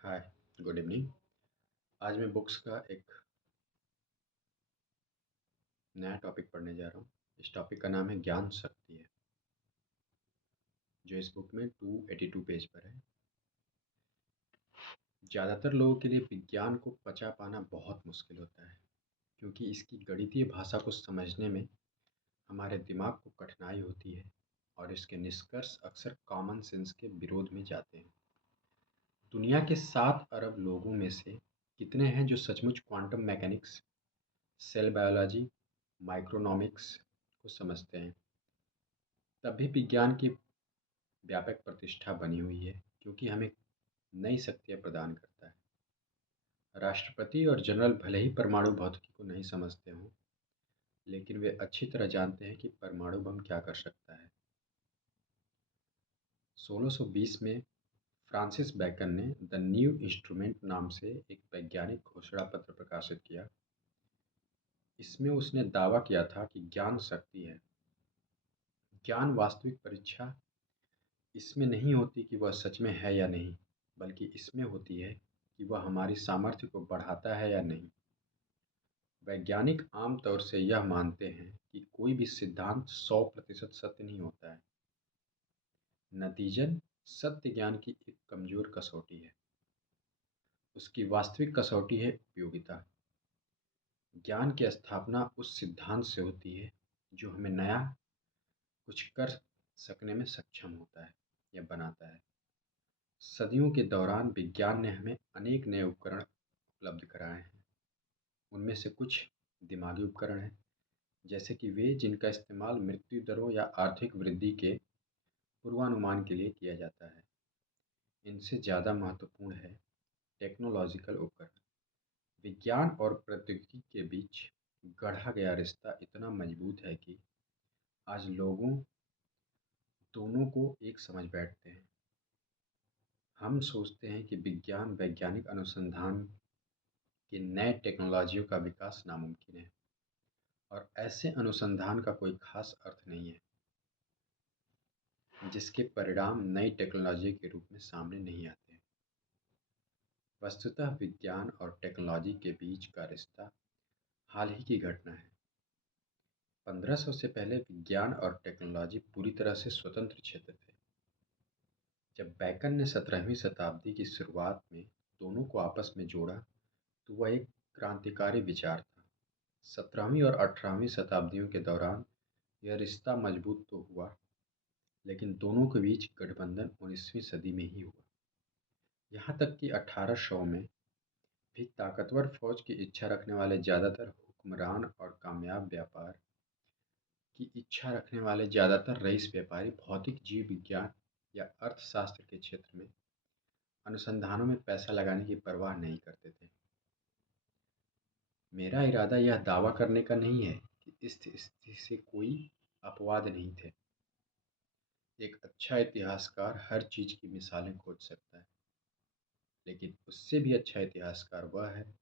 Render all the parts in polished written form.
हाय, good evening. आज मैं books का एक नया टॉपिक पढ़ने जा रहा हूँ। इस टॉपिक का नाम है ज्ञान शक्ति है, जो इस बुक में 282 पेज पर है। ज़्यादातर लोगों के लिए विज्ञान को पचा पाना बहुत मुश्किल होता है, क्योंकि इसकी गणितीय भाषा को समझने में हमारे दिमाग को कठिनाई होती है और इसके निष्कर्ष अक्सर कॉमन सेंस के विरोध में जाते हैं। दुनिया के 7 अरब लोगों में से कितने हैं जो सचमुच क्वांटम मैकेनिक्स, सेल बायोलॉजी, माइक्रोनॉमिक्स को समझते हैं? तब भी विज्ञान की व्यापक प्रतिष्ठा बनी हुई है, क्योंकि हमें नई शक्तियाँ प्रदान करता है। राष्ट्रपति और जनरल भले ही परमाणु भौतिकी को नहीं समझते हों, लेकिन वे अच्छी तरह जानते हैं कि परमाणु बम क्या कर सकता है। 1620 में फ्रांसिस बैकन ने द न्यू इंस्ट्रूमेंट नाम से एक वैज्ञानिक घोषणा पत्र प्रकाशित किया। इसमें उसने दावा किया था कि ज्ञान शक्ति है। ज्ञान वास्तविक परीक्षा इसमें नहीं होती कि वह सच में है या नहीं, बल्कि इसमें होती है कि वह हमारी सामर्थ्य को बढ़ाता है या नहीं। वैज्ञानिक आम तौर से यह मानते हैं कि कोई भी सिद्धांत 100% सत्य नहीं होता है। नतीजन सत्य ज्ञान की एक कमजोर कसौटी है। उसकी वास्तविक कसौटी है उपयोगिता। ज्ञान की स्थापना उस सिद्धांत से होती है जो हमें नया कुछ कर सकने में सक्षम होता है या बनाता है। सदियों के दौरान विज्ञान ने हमें अनेक नए उपकरण उपलब्ध कराए हैं। उनमें से कुछ दिमागी उपकरण हैं, जैसे कि वे जिनका इस्तेमाल मृत्यु दरों या आर्थिक वृद्धि के पूर्वानुमान के लिए किया जाता है। इनसे ज़्यादा महत्वपूर्ण है टेक्नोलॉजिकल उपकरण। विज्ञान और प्रौद्योगिकी के बीच गढ़ा गया रिश्ता इतना मजबूत है कि आज लोगों दोनों को एक समझ बैठते हैं। हम सोचते हैं कि विज्ञान वैज्ञानिक अनुसंधान के नए टेक्नोलॉजियों का विकास नामुमकिन है, और ऐसे अनुसंधान का कोई खास अर्थ नहीं है जिसके परिणाम नई टेक्नोलॉजी के रूप में सामने नहीं आते हैं। वस्तुतः विज्ञान और टेक्नोलॉजी के बीच का रिश्ता हाल ही की घटना है। 1500 से पहले विज्ञान और टेक्नोलॉजी पूरी तरह से स्वतंत्र क्षेत्र थे। जब बैकन ने 17वीं शताब्दी की शुरुआत में दोनों को आपस में जोड़ा, तो वह एक क्रांतिकारी विचार था। 17वीं और 18वीं शताब्दियों के दौरान यह रिश्ता मजबूत तो हुआ, लेकिन दोनों के बीच गठबंधन 19वीं सदी में ही हुआ। यहाँ तक कि 1800 में भी ताकतवर फौज की इच्छा रखने वाले ज़्यादातर हुक्मरान और कामयाब व्यापार की इच्छा रखने वाले ज़्यादातर रईस व्यापारी भौतिक जीव विज्ञान या अर्थशास्त्र के क्षेत्र में अनुसंधानों में पैसा लगाने की परवाह नहीं करते थे। मेरा इरादा यह दावा करने का नहीं है कि इस स्थिति से कोई अपवाद नहीं थे। एक अच्छा इतिहासकार हर चीज़ की मिसालें खोज सकता है, लेकिन उससे भी अच्छा इतिहासकार वह है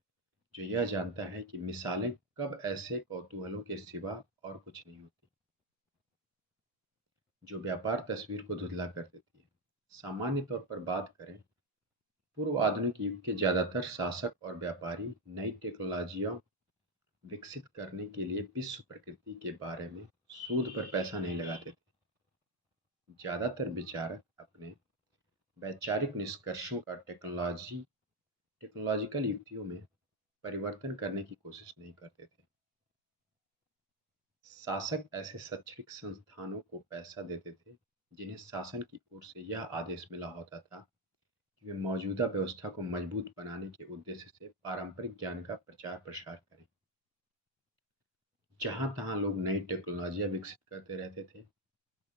जो यह जानता है कि मिसालें कब ऐसे कौतूहलों के सिवा और कुछ नहीं होती, जो व्यापार तस्वीर को धुंधला कर देती है। सामान्य तौर पर बात करें, पूर्व आधुनिक युग के ज़्यादातर शासक और व्यापारी नई टेक्नोलॉजियाँ विकसित करने के लिए विश्व प्रकृति के बारे में शोध पर पैसा नहीं लगाते थे। ज़्यादातर विचारक अपने वैचारिक निष्कर्षों का टेक्नोलॉजिकल युक्तियों में परिवर्तन करने की कोशिश नहीं करते थे। शासक ऐसे शैक्षणिक संस्थानों को पैसा देते थे जिन्हें शासन की ओर से यह आदेश मिला होता था कि वे मौजूदा व्यवस्था को मजबूत बनाने के उद्देश्य से पारंपरिक ज्ञान का प्रचार प्रसार करें। जहाँ तहाँ लोग नई टेक्नोलॉजियाँ विकसित करते रहते थे,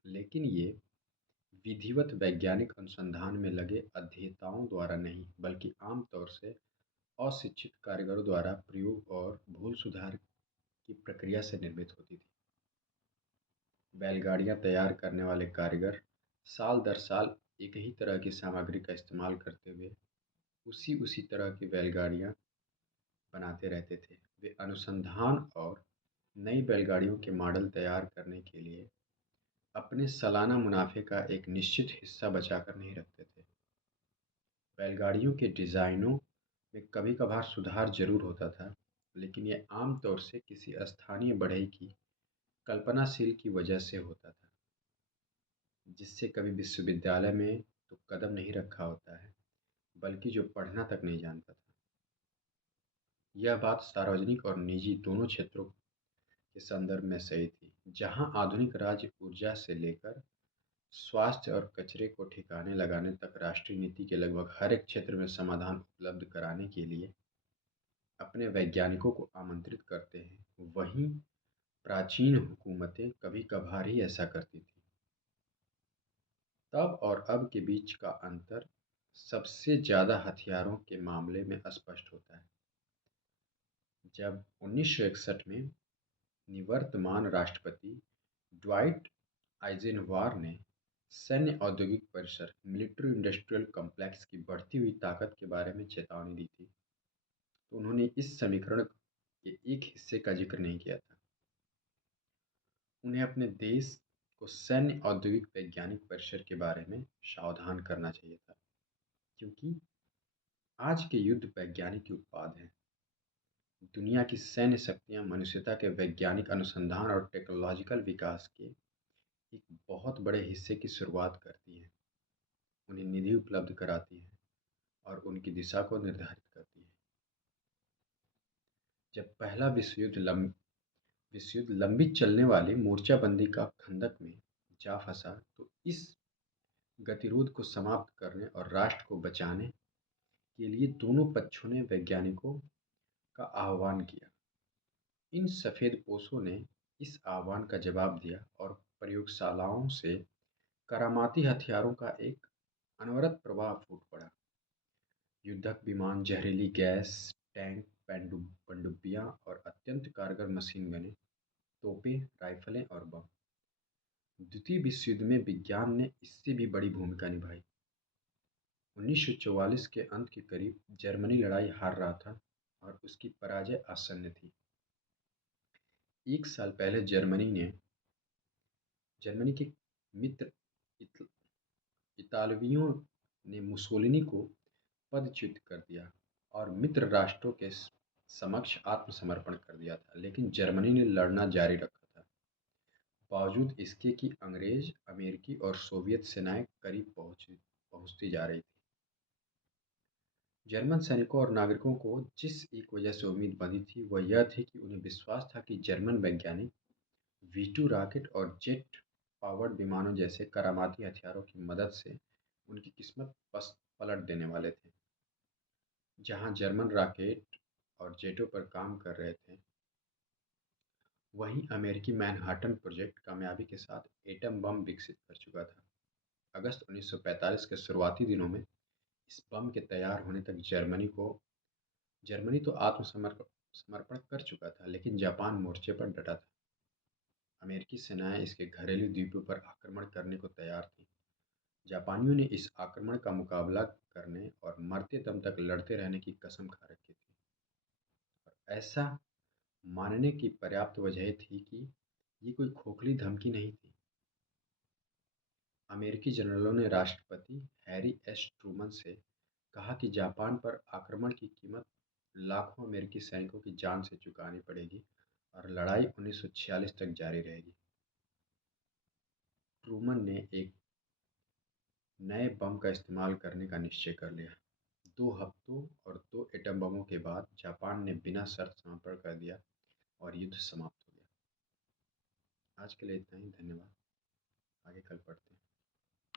लेकिन ये विधिवत वैज्ञानिक अनुसंधान में लगे अध्येताओं द्वारा नहीं, बल्कि आम तौर से अशिक्षित कारीगरों द्वारा प्रयोग और भूल सुधार की प्रक्रिया से निर्मित होती थी। बैलगाड़ियाँ तैयार करने वाले कारीगर साल दर साल एक ही तरह की सामग्री का इस्तेमाल करते हुए उसी उसी तरह की बैलगाड़ियाँ बनाते रहते थे। वे अनुसंधान और नई बैलगाड़ियों के मॉडल तैयार करने के लिए अपने सालाना मुनाफे का एक निश्चित हिस्सा बचाकर नहीं रखते थे। बैलगाड़ियों के डिज़ाइनों में कभी-कभार सुधार ज़रूर होता था, लेकिन ये आम तौर से किसी स्थानीय बढ़ई की कल्पनाशील की वजह से होता था, जिससे कभी विश्वविद्यालय में तो कदम नहीं रखा होता है, बल्कि जो पढ़ना तक नहीं जानता था। यह बात सार्वजनिक और निजी दोनों क्षेत्रों के संदर्भ में सही थी, जहाँ आधुनिक राज्य ऊर्जा से लेकर स्वास्थ्य और कचरे को ठिकाने लगाने तक राष्ट्रीय नीति के लगभग हर एक क्षेत्र में समाधान उपलब्ध कराने के लिए अपने वैज्ञानिकों को आमंत्रित करते हैं, वहीं प्राचीन हुकूमतें कभी-कभार ही ऐसा करती थीं। तब और अब के बीच का अंतर सबसे ज़्यादा हथियारों के मामले में स्पष्ट होता है। जब 1961 में निवर्तमान राष्ट्रपति ड्वाइट आइज़ेनहोवर ने सैन्य औद्योगिक परिसर मिलिट्री इंडस्ट्रियल कॉम्प्लेक्स की बढ़ती हुई ताकत के बारे में चेतावनी दी थी, तो उन्होंने इस समीकरण के एक हिस्से का जिक्र नहीं किया था। उन्हें अपने देश को सैन्य औद्योगिक वैज्ञानिक परिसर के बारे में सावधान करना चाहिए था, क्योंकि आज के युद्ध वैज्ञानिक उत्पाद हैं। दुनिया की सैन्य शक्तियां मनुष्यता के वैज्ञानिक अनुसंधान और टेक्नोलॉजिकल विकास के एक बहुत बड़े हिस्से की शुरुआत करती हैं, उन्हें निधि उपलब्ध कराती हैं और उनकी दिशा को निर्धारित करती हैं। जब पहला विश्व युद्ध लंबी चलने वाली मोर्चाबंदी का खंदक में जा फंसा, तो इस गतिरोध को समाप्त करने और राष्ट्र को बचाने के लिए दोनों पक्षों ने वैज्ञानिकों का आह्वान किया। इन सफ़ेदपोशों ने इस आह्वान का जवाब दिया और प्रयोगशालाओं से करामाती हथियारों का एक अनवरत प्रवाह फूट पड़ा। युद्धक विमान, जहरीली गैस, टैंक, पनडुब्बियां और अत्यंत कारगर मशीन गनें, तोपें, राइफलें और बम। द्वितीय विश्व युद्ध में विज्ञान ने इससे भी बड़ी भूमिका निभाई। 1944 के अंत के करीब जर्मनी लड़ाई हार रहा था और उसकी पराजय आसन्न थी। एक साल पहले जर्मनी के मित्र इत- इतालवियों ने मुसोलिनी को पदच्युत कर दिया और मित्र राष्ट्रों के समक्ष आत्मसमर्पण कर दिया था, लेकिन जर्मनी ने लड़ना जारी रखा था, बावजूद इसके कि अंग्रेज, अमेरिकी और सोवियत सेनाएं करीब पहुंचती जा रही थी। जर्मन सैनिकों और नागरिकों को जिस एक वजह से उम्मीद बंधी थी, वह यह थी कि उन्हें विश्वास था कि जर्मन वैज्ञानिक V2 रॉकेट और जेट पावर्ड विमानों जैसे करामाती हथियारों की मदद से उनकी किस्मत पलट देने वाले थे। जहां जर्मन रॉकेट और जेटों पर काम कर रहे थे, वहीं अमेरिकी मैनहाटन प्रोजेक्ट कामयाबी के साथ एटम बम विकसित कर चुका था। अगस्त 1945 के शुरुआती दिनों में इस बम के तैयार होने तक जर्मनी तो समर्पण कर चुका था, लेकिन जापान मोर्चे पर डटा था। अमेरिकी सेनाएं इसके घरेलू द्वीपों पर आक्रमण करने को तैयार थीं। जापानियों ने इस आक्रमण का मुकाबला करने और मरते दम तक लड़ते रहने की कसम खा रखी थी, और ऐसा मानने की पर्याप्त वजह थी कि ये कोई खोखली धमकी नहीं थी। अमेरिकी जनरलों ने राष्ट्रपति हैरी एस ट्रूमन से कहा कि जापान पर आक्रमण की कीमत लाखों अमेरिकी सैनिकों की जान से चुकानी पड़ेगी और लड़ाई 1946 तक जारी रहेगी। ट्रूमन ने एक नए बम का इस्तेमाल करने का निश्चय कर लिया। 2 हफ्तों और 2 एटम बमों के बाद जापान ने बिना शर्त समर्पण कर दिया और युद्ध समाप्त हो गया। आज के लिए इतना ही। धन्यवाद। आगे कल पढ़ते हैं।